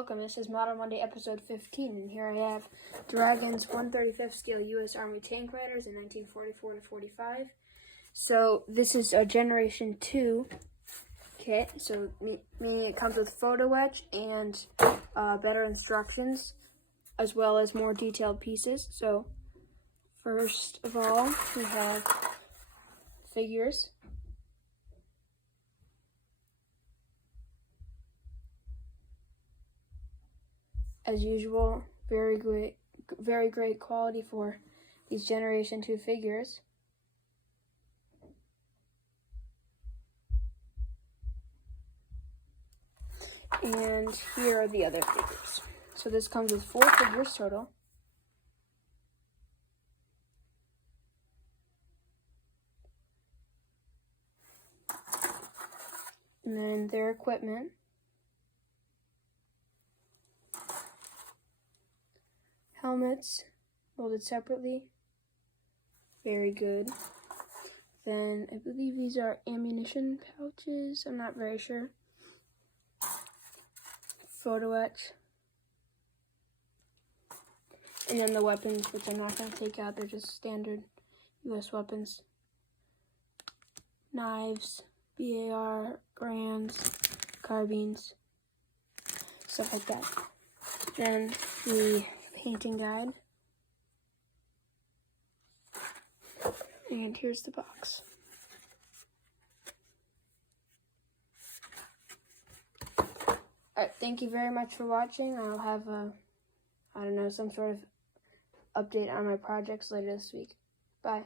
welcome. This is Model Monday episode 15, and here I have Dragon's 135th Scale U.S. Army Tank Riders in 1944 to 45. So this is a Generation 2 kit, so meaning it comes with photo etch and better instructions, as well as more detailed pieces. So first of all, we have figures. As usual, very great quality for these Generation 2 figures. And here are the other figures. So this comes with 4 figures total. And then their equipment. Helmets, molded separately. Very good. Then I believe these are ammunition pouches. I'm not very sure. Photo etch. And then the weapons, which I'm not going to take out. They're just standard U.S. weapons. Knives, BAR, brands, carbines, stuff like that. Then the painting guide. And here's the box. Alright, thank you very much for watching. I'll have some sort of update on my projects later this week. Bye.